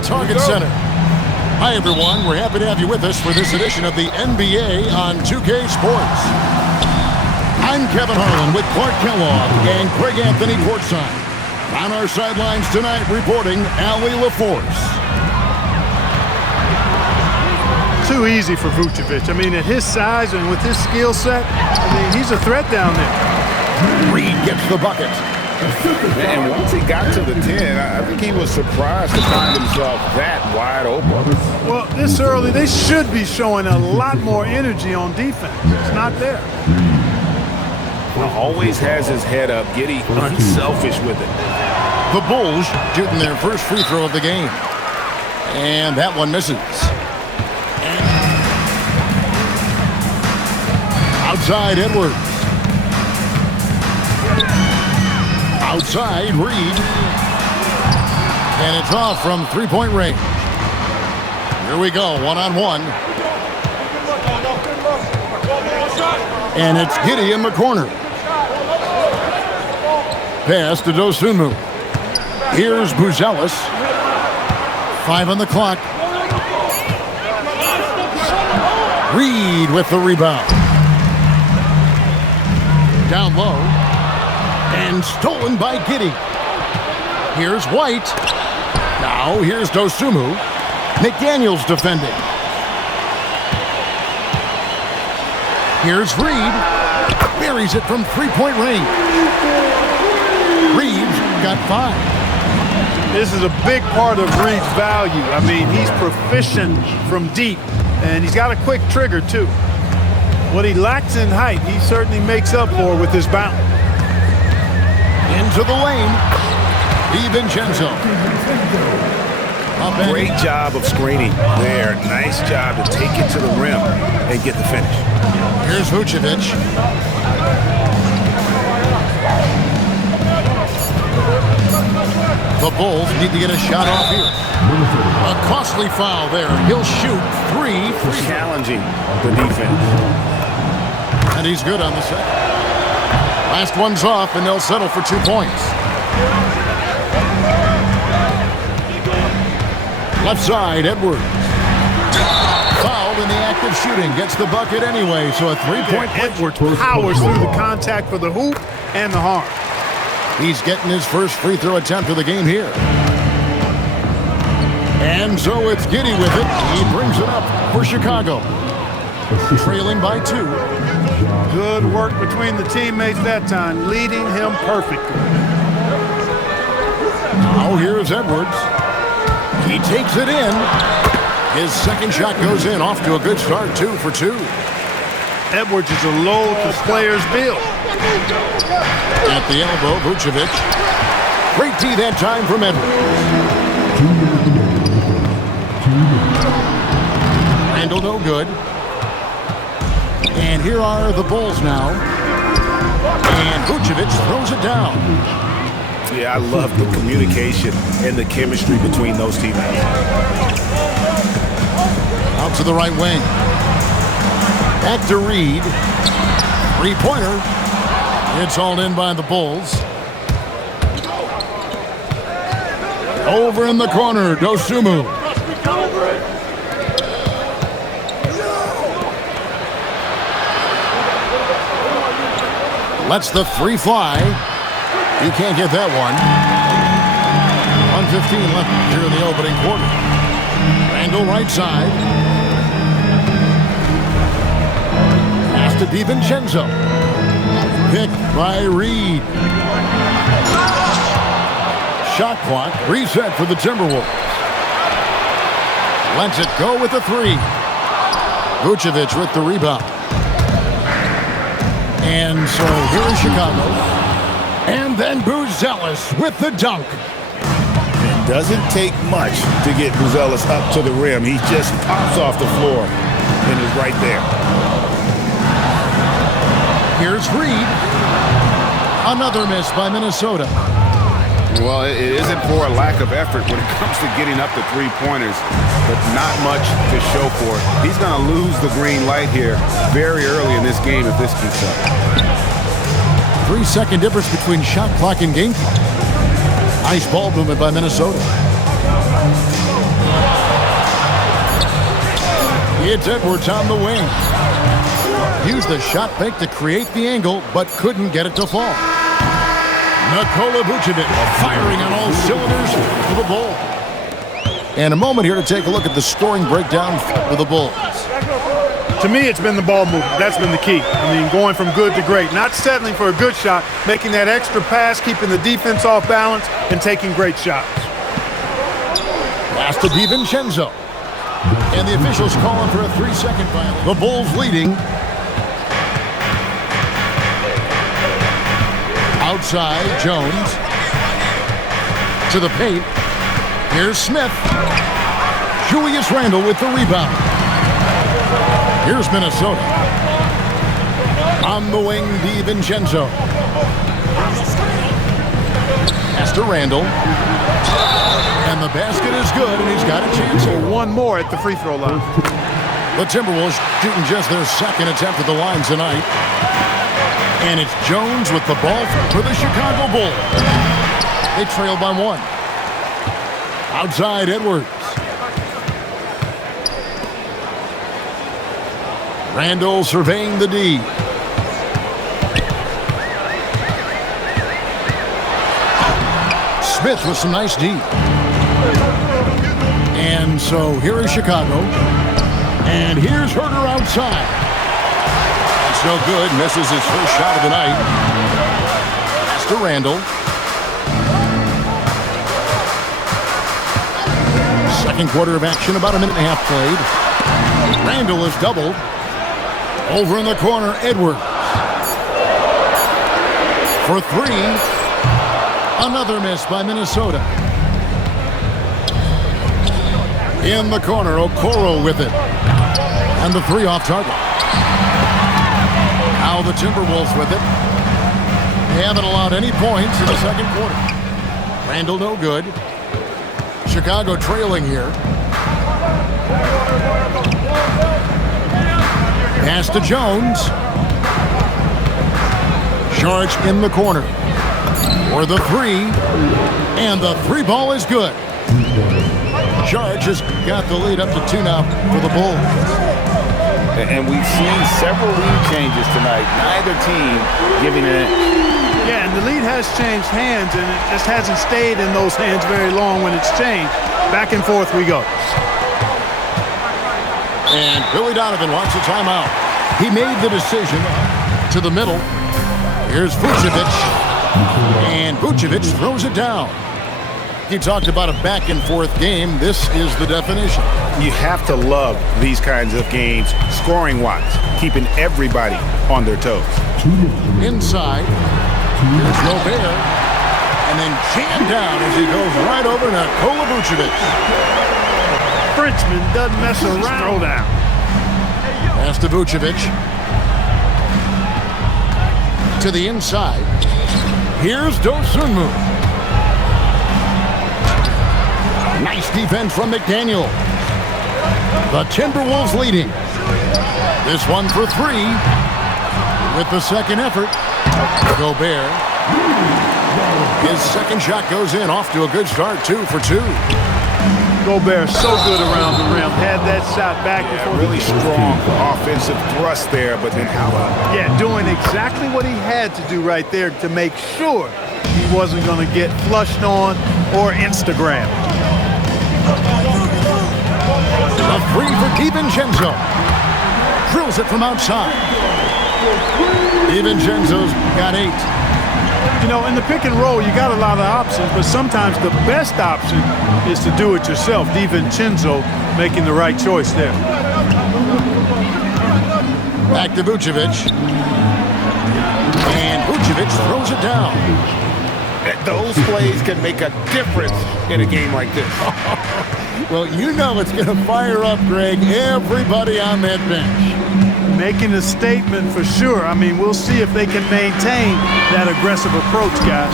the target center. Hi, everyone. We're happy to have you with us for this edition of the NBA on 2K Sports. I'm Kevin Harlan with Clark Kellogg and Craig Anthony courtside. On our sidelines tonight, reporting Allie LaForce. Too easy for Vucevic. I mean, at his size and with his skill set, he's a threat down there. Reed gets the bucket. And once he got to the 10, I think he was surprised to find himself that wide open. Well, this early, they should be showing a lot more energy on defense. It's not there. Always has his head up, Giddey unselfish with it. The Bulls shooting their first free throw of the game. And that one misses. Outside Edwards. Outside Reed. And it's off from three-point range. Here we go, one-on-one. And it's Giddey in the corner. Pass to Dosunmu. Here's Buzelis. 5 on the clock. Reed with the rebound. Down low. And stolen by Giddey. Here's White. Now here's Dosunmu. McDaniels defending. Here's Reed. Buries it from three-point range. Reed's got 5. This is a big part of Reed's value. I mean, he's proficient from deep, and he's got a quick trigger, too. What he lacks in height, he certainly makes up for with his bounce. Into the lane. DiVincenzo. Great job of screening there. Nice job to take it to the rim and get the finish. Here's Vucevic. The Bulls need to get a shot off here. A costly foul there. He'll shoot 3. Challenging the defense. And he's good on the set. Last one's off, and they'll settle for 2 points. Left side, Edwards. Fouled in the act of shooting. Gets the bucket anyway, so a 3-point play. Edwards powers through the contact for the hoop and the harm. He's getting his first free throw attempt of the game here. And so it's Giddey with it. He brings it up for Chicago. Trailing by 2. Good work between the teammates that time, leading him perfectly. Now here's Edwards. He takes it in. His second shot goes in, off to a good start, 2 for 2. Edwards is a load to players' bill. At the elbow, Vucevic. Great D that time from Edwards. Randall no good. And here are the Bulls now. And Vucevic throws it down. Yeah, I love the communication and the chemistry between those teammates. Out to the right wing. Back to Reed. 3-pointer. It's all in by the Bulls. Over in the corner, Dosunmu. Lets the 3 fly. You can't get that one. 1:15 left here in the opening quarter. Randall right side. Pass to DiVincenzo. Picked by Reed. Shot clock reset for the Timberwolves. Lets it go with the 3. Vucevic with the rebound. And so here is Chicago. And then Buzelis with the dunk. It doesn't take much to get Buzelis up to the rim. He just pops off the floor and is right there. Here's Reed. Another miss by Minnesota. Well, it isn't for a lack of effort when it comes to getting up to 3-pointers, but not much to show for it. He's going to lose the green light here very early in this game if this keeps up. 3-second difference between shot clock and game clock. Nice ball movement by Minnesota. It's Edwards on the wing. Used the shot fake to create the angle, but couldn't get it to fall. Nikola Vucevic firing on all cylinders for the Bulls. And a moment here to take a look at the scoring breakdown for the Bulls. To me, it's been the ball movement. That's been the key. I mean, going from good to great. Not settling for a good shot, making that extra pass, keeping the defense off balance, and taking great shots. Pass to DiVincenzo. And the officials calling for a 3-second violation. The Bulls leading. Outside, Jones. To the paint. Here's Smith. Julius Randle with the rebound. Here's Minnesota. On the wing, DiVincenzo. Pass to Randle. And the basket is good, and he's got a chance here. One more at the free throw line. The Timberwolves shooting just their second attempt at the line tonight. And it's Jones with the ball for the Chicago Bulls. They trail by 1. Outside, Edwards. Randle surveying the D. Smith with some nice D. And so here is Chicago. And here's Herter outside. That's no good. Misses his first shot of the night. Pass to Randle. Second quarter of action, about a minute and a half played. Randle is doubled. Over in the corner, Edwards. For 3. Another miss by Minnesota. In the corner, Okoro with it. And the 3 off target. Now the Timberwolves with it. They haven't allowed any points in the second quarter. Randle no good. Chicago trailing here. Pass to Jones. Sharks in the corner. For the 3. And the 3 ball is good. Sharks has got the lead up to 2 now for the Bulls. And we've seen several lead changes tonight. Neither team giving it in. Yeah, and the lead has changed hands, and it just hasn't stayed in those hands very long when it's changed. Back and forth we go. And Billy Donovan wants a timeout. He made the decision to the middle. Here's Vucevic. And Vucevic throws it down. He talked about a back-and-forth game. This is the definition. You have to love these kinds of games, scoring-wise, keeping everybody on their toes. Inside. Here's Gobert. And then jammed down as he goes right over to Nikola Vucevic. Frenchman doesn't mess around. Throw down. Pass to Vucevic. To the inside. Here's Dosunmu. Nice defense from McDaniel. The Timberwolves leading. This one for 3. With the second effort. Gobert. His second shot goes in. Off to a good start. 2 for 2. Gobert so good around the rim. Had that shot back before. Really strong offensive thrust there, but then how about? Yeah, doing exactly what he had to do right there to make sure he wasn't going to get flushed on or Instagram. A 3 for DiVincenzo. Drills it from outside. DiVincenzo's got 8. You know, in the pick and roll, you got a lot of options, but sometimes the best option is to do it yourself. DiVincenzo making the right choice there. Back to Vucevic. And Vucevic throws it down. Those plays can make a difference in a game like this. Well, you know it's going to fire up, Greg, everybody on that bench. Making a statement for sure. I mean, we'll see if they can maintain that aggressive approach, guys.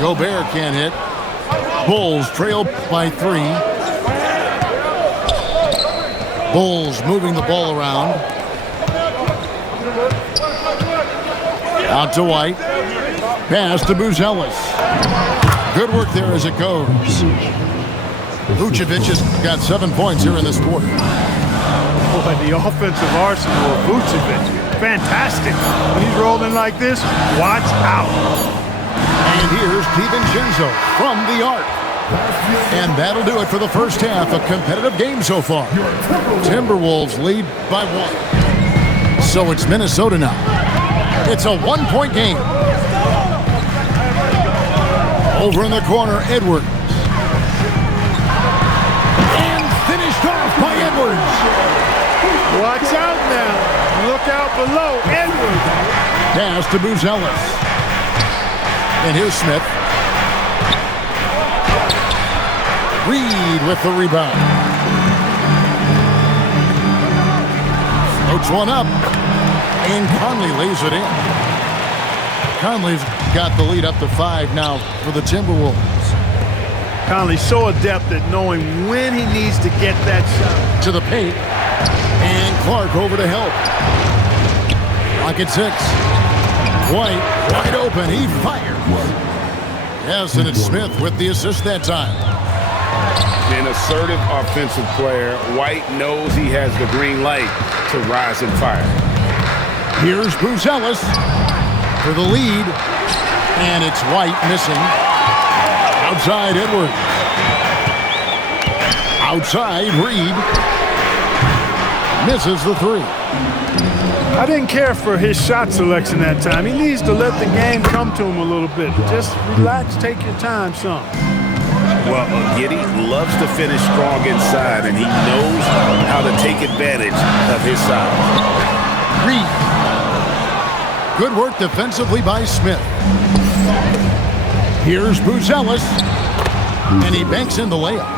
Gobert can't hit. Bulls trail by 3. Bulls moving the ball around. Out to White. Pass to Buzelis. Good work there as it goes. Vucevic has got 7 points here in this quarter. Well, Boy, the offensive arsenal of Vucevic, fantastic. When he's rolling like this, watch out. And here's DiVincenzo from the arc. And that'll do it for the first half. A competitive game so far. Timberwolves lead by 1. So it's Minnesota now. It's a 1-point game. Over in the corner, Edwards. And finished off by Edwards. Watch out now. Look out below. Edwards. Pass to Buzelis. And here's Smith. Reed with the rebound. Floats one up. And Conley lays it in. Conley's got the lead up to 5 now for the Timberwolves. Conley's so adept at knowing when he needs to get that shot. To the paint. And Clark over to help. Clock at 6. White wide open. He fires. Yes, and it's Smith with the assist that time. An assertive offensive player. White knows he has the green light to rise and fire. Here's Buzelis for the lead. And it's White missing. Outside Edwards. Outside Reed. Misses the 3. I didn't care for his shot selection that time. He needs to let the game come to him a little bit. Just relax, take your time, son. Well, Giddey loves to finish strong inside, and he knows how to take advantage of his size. Reed. Good work defensively by Smith. Here's Buzelis. And he banks in the layup.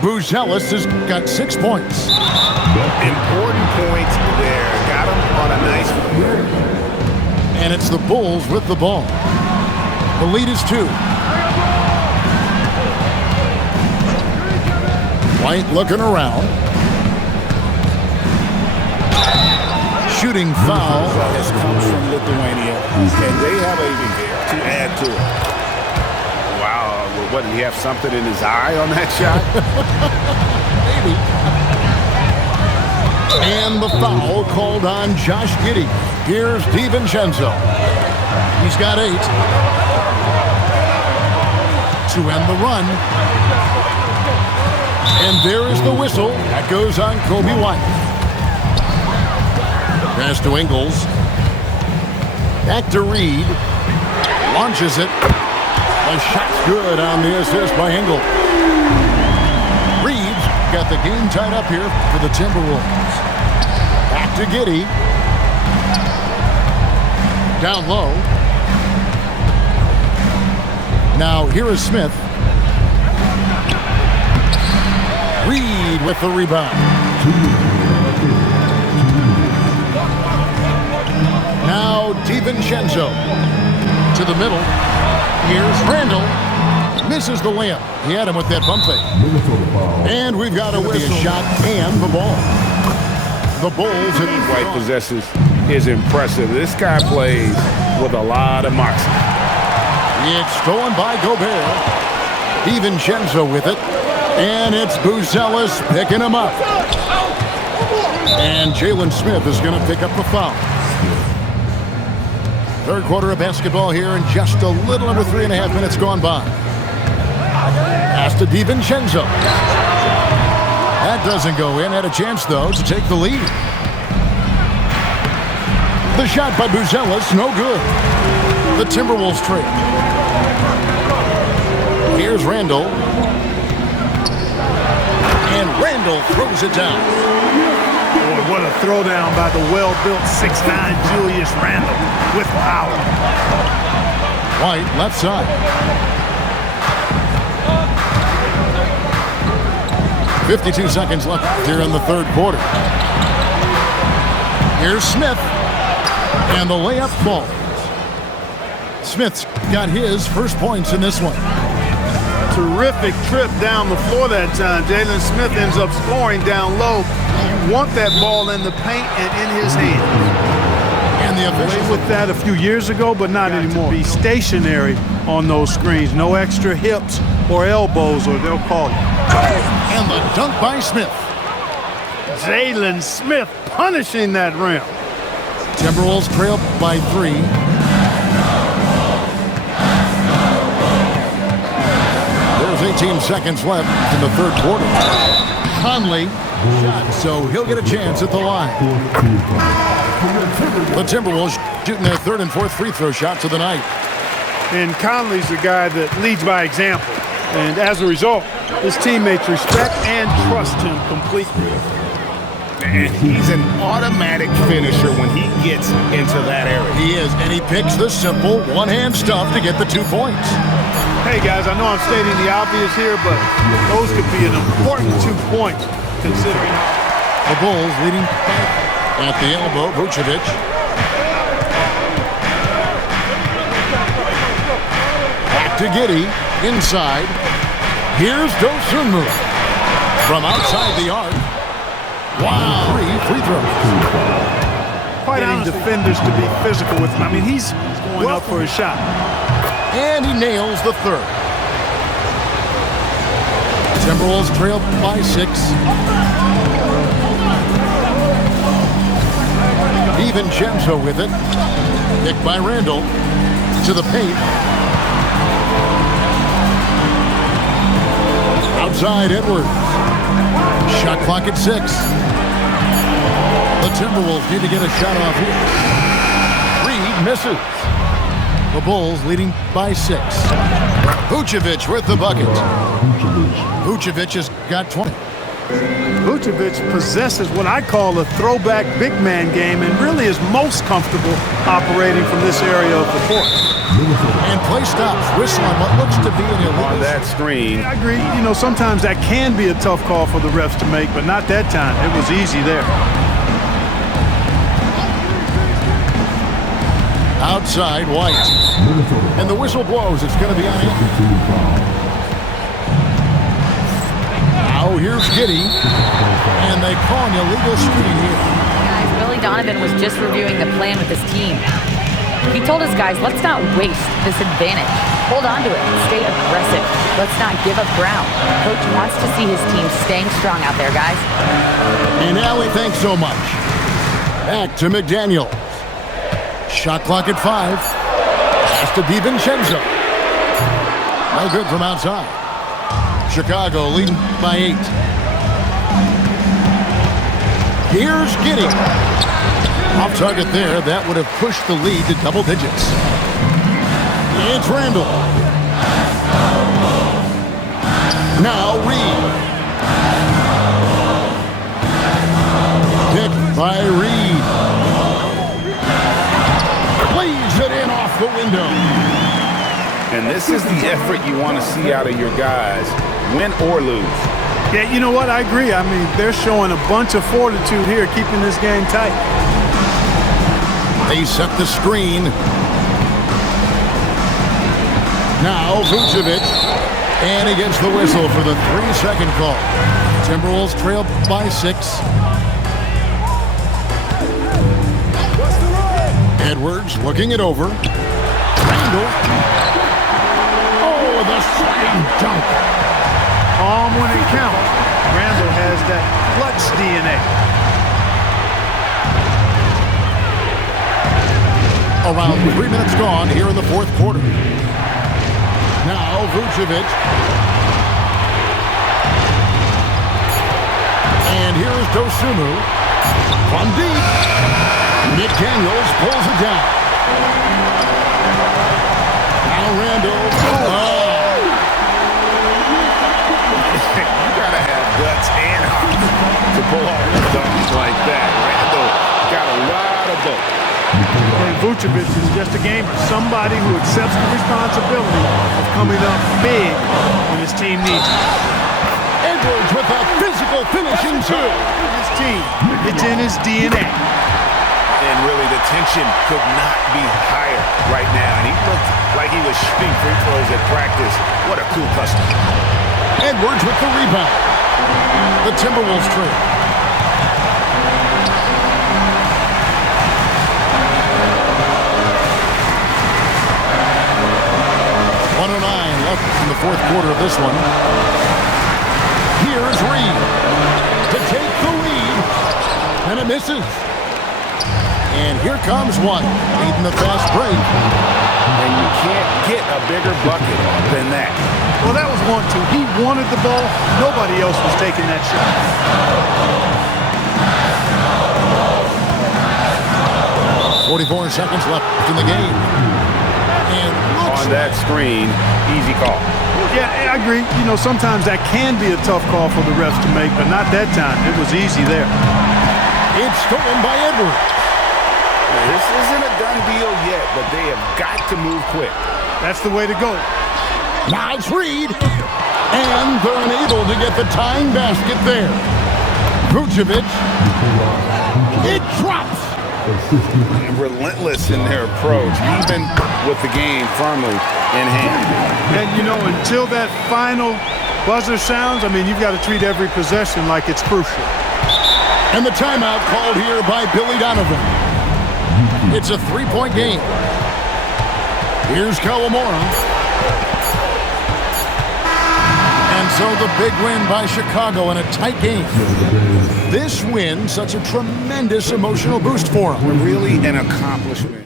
Buzelis has got 6 points. Important points there. Got him on a nice. And it's the Bulls with the ball. The lead is 2. White looking around. Shooting foul. This comes from Lithuania, and they have a to add to it. Wow, what, did he have something in his eye on that shot? Maybe. And the foul called on Josh Giddey. Here's DiVincenzo. He's got 8. To end the run. And there is the whistle. That goes on Kobe White. Pass to Ingles. Back to Reed. Launches it. The shot's good on the assist by Ingles. Reed's got the game tied up here for the Timberwolves. Back to Giddey. Down low. Now here is Smith. Reed with the rebound. Now DiVincenzo to the middle. Here's Randall. Misses the layup. He had him with that bump fake. And we've got a shot and the ball. The Bulls and White possesses is impressive. This guy plays with a lot of moxie. It's stolen by Gobert. DiVincenzo with it. And it's Buzelis picking him up. And Jalen Smith is going to pick up the foul. Third quarter of basketball here, and just a little under 3.5 minutes gone by. Pass to DiVincenzo. That doesn't go in. Had a chance, though, to take the lead. The shot by Buzelis, no good. The Timberwolves trail. Here's Randall. And Randall throws it down. Boy, what a throwdown by the well-built 6'9" Julius Randle with power. White, left side. 52 seconds left here in the third quarter. Here's Smith. And the layup falls. Smith's got his first points in this one. Terrific trip down the floor that time. Jalen Smith ends up scoring down low. You want that ball in the paint and in his hand. And the officials with that a few years ago, but not anymore. Be stationary on those screens. No extra hips or elbows, or they'll call it. And the dunk by Smith. Jalen Smith punishing that rim. Timberwolves trail by 3. There's 18 seconds left in the third quarter. Conley shot, so he'll get a chance at the line. The Timberwolves shooting their third and fourth free throw shots of the night. And Conley's the guy that leads by example. And as a result, his teammates respect and trust him completely. And he's an automatic finisher when he gets into that area. He is, and he picks the simple one-hand stuff to get the 2 points. Hey, guys, I know I'm stating the obvious here, but those could be an important 2 points considering. The Bulls leading at the elbow, Vucevic. Back to Giddey, inside. Here's Dosunmu. From outside the arc. Wow, 3 free throws. Quite honestly, defenders to be physical with him. I mean, he's going up for a shot. And he nails the third. Timberwolves trail by 6. DiVincenzo with it. Picked by Randall. To the paint. Outside Edwards. Shot clock at 6. The Timberwolves need to get a shot off here. Reed misses. The Bulls leading by 6. Vucevic with the bucket. Vucevic has got 20. Vucevic possesses what I call a throwback big man game and really is most comfortable operating from this area of the court. And play stops. Whistle on what looks to be an illegal. On that screen. I agree. You know, sometimes that can be a tough call for the refs to make, but not that time. It was easy there. Outside White. And the whistle blows. It's going to be on him. Now here's Giddey. And they call an illegal screen here. Guys, Billy Donovan was just reviewing the plan with his team. He told us, guys, let's not waste this advantage. Hold on to it. Stay aggressive. Let's not give up ground. Coach wants to see his team staying strong out there, guys. And Allie, thanks so much. Back to McDaniel. Shot clock at 5. Pass to DiVincenzo. No good from outside. Chicago leading by 8. Here's Giddey. Off target there. That would have pushed the lead to double digits. It's Randall. Now Reed. Picked by Reed. Plays it in off the window. And this is the effort you want to see out of your guys, win or lose. Yeah, you know what? I agree. I mean, they're showing a bunch of fortitude here, keeping this game tight. They set the screen. Now Vucevic. And he gets the whistle for the 3-second call. Timberwolves trail by 6. Edwards looking it over. Randall. Oh, the slam dunk. Calm when it counts. Randall has that clutch DNA. Around 3 minutes gone here in the fourth quarter. Now Vucevic. And here's Dosunmu. From deep. McDaniels pulls it down. Now Randall. Oh. You got to have guts and heart to pull off a dunk like that. Randall got a lot of both. And Vucevic is just a gamer, somebody who accepts the responsibility of coming up big when his team needs it. Edwards with a physical finishing serve. His team, it's in his DNA. And really, the tension could not be higher right now. And he looked like he was shooting free throws at practice. What a cool customer. Edwards with the rebound. The Timberwolves trail. Left in the fourth quarter of this one. Here's Reed to take the lead And it misses. And here comes one, leading the fast break. And you can't get a bigger bucket than that. Well, that was 1-2. He wanted the ball. Nobody else was taking that shot. 44 seconds left in the game. And On that screen, easy call. Yeah, I agree. You know, sometimes that can be a tough call for the refs to make, but not that time. It was easy there. it's stolen by Edwards. This isn't a done deal yet, but they have got to move quick. That's the way to go. Nice read. And they're unable to get the tying basket there. Vucevic. It drops. Relentless in their approach, even with the game firmly in hand. And, you know, until that final buzzer sounds, I mean, you've got to treat every possession like it's crucial. And the timeout called here by Billy Donovan. It's a three-point game. Here's Kawamura. And so the big win by Chicago in a tight game. This win, such a tremendous emotional boost for them. Really an accomplishment.